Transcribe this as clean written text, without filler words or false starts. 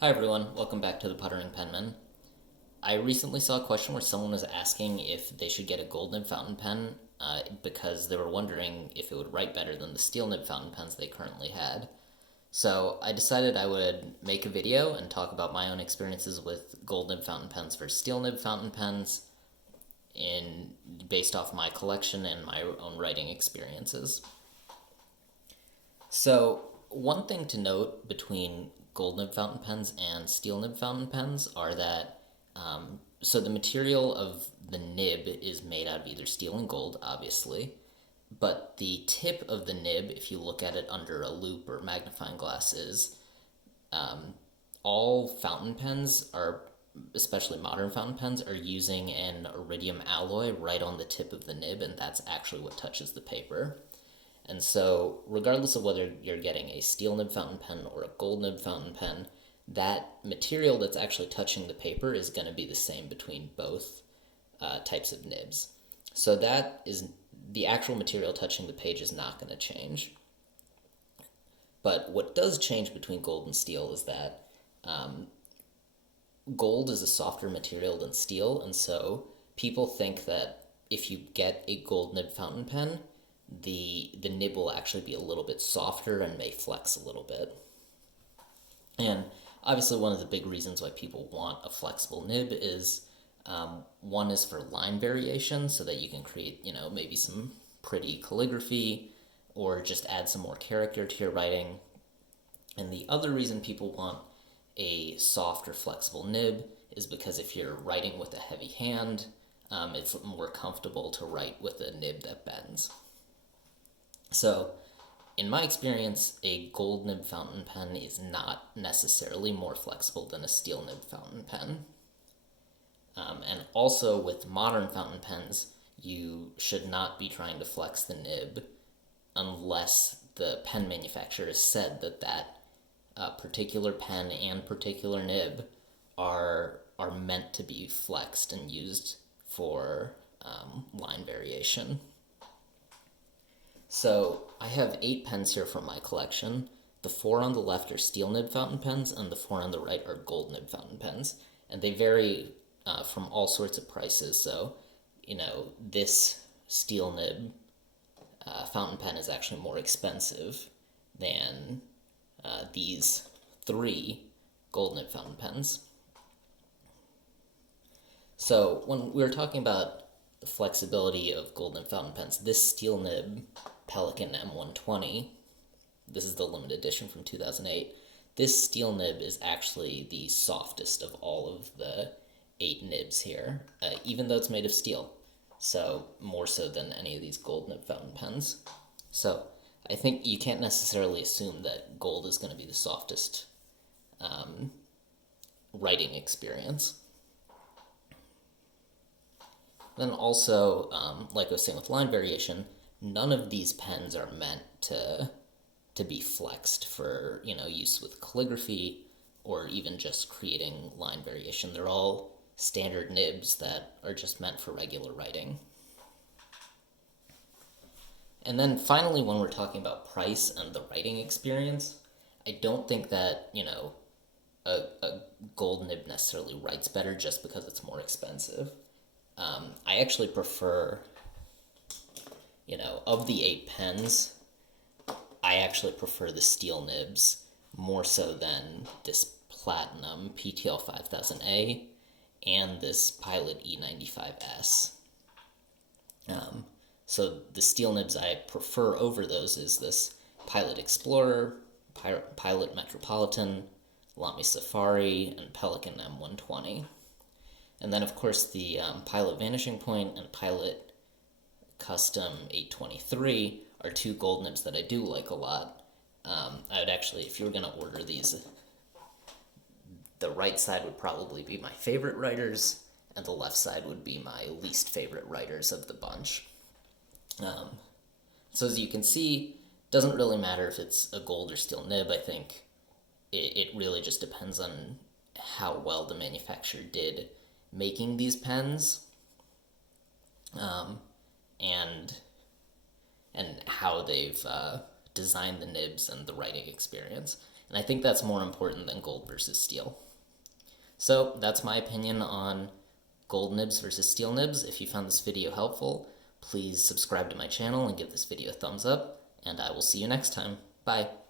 Hi everyone, welcome back to the Puttering Penman. I recently saw a question where someone was asking if they should get a gold nib fountain pen because they were wondering if it would write better than the steel nib fountain pens they currently had. So I decided I would make a video and talk about my own experiences with gold nib fountain pens versus steel nib fountain pens in based off my collection and my own writing experiences. So, one thing to note between gold nib fountain pens and steel nib fountain pens are that the material of the nib is made out of either steel and gold, obviously, but the tip of the nib, if you look at it under a loupe or magnifying glass, is all fountain pens are, especially modern fountain pens, are using an iridium alloy right on the tip of the nib, and that's actually what touches the paper. And so, regardless of whether you're getting a steel nib fountain pen or a gold nib fountain pen, that material that's actually touching the paper is going to be the same between both types of nibs. So that is the actual material touching the page is not going to change. But what does change between gold and steel is that gold is a softer material than steel, and so people think that if you get a gold nib fountain pen, the nib will actually be a little bit softer and may flex a little bit. And obviously, one of the big reasons why people want a flexible nib is one is for line variation, so that you can create, maybe some pretty calligraphy or just add some more character to your writing. And the other reason people want a soft or flexible nib is because if you're writing with a heavy hand, it's more comfortable to write with a nib that bends. So, in my experience, a gold nib fountain pen is not necessarily more flexible than a steel nib fountain pen. And also, with modern fountain pens, you should not be trying to flex the nib unless the pen manufacturer has said that particular pen and particular nib are meant to be flexed and used for line variation. So I have 8 pens here from my collection. The 4 on the left are steel nib fountain pens, and the 4 on the right are gold nib fountain pens. And they vary from all sorts of prices. So, this steel nib fountain pen is actually more expensive than these 3 gold nib fountain pens. So when we were talking about the flexibility of gold nib fountain pens, this steel nib Pelican M120, this is the limited edition from 2008, this steel nib is actually the softest of all of the 8 nibs here, even though it's made of steel. So more so than any of these gold nib fountain pens. So I think you can't necessarily assume that gold is going to be the softest writing experience. Then also, like I was saying with line variation, none of these pens are meant to be flexed for use with calligraphy or even just creating line variation. They're all standard nibs that are just meant for regular writing. And then finally, when we're talking about price and the writing experience, I don't think that a gold nib necessarily writes better just because it's more expensive. I actually prefer, of the 8 pens, I actually prefer the steel nibs more so than this Platinum PTL 5000A and this Pilot E95S. So the steel nibs I prefer over those is this Pilot Explorer, Pilot Metropolitan, Lamy Safari, and Pelican M120. And then, of course, the Pilot Vanishing Point and Pilot Custom 823 are 2 gold nibs that I do like a lot. I would actually, if you were going to order these, the right side would probably be my favorite writers, and the left side would be my least favorite writers of the bunch. So as you can see, it doesn't really matter if it's a gold or steel nib. I think it really just depends on how well the manufacturer did making these pens, and how they've designed the nibs and the writing experience. And I think that's more important than gold versus steel. So that's my opinion on gold nibs versus steel nibs. If you found this video helpful, please subscribe to my channel and give this video a thumbs up, and I will see you next time. Bye.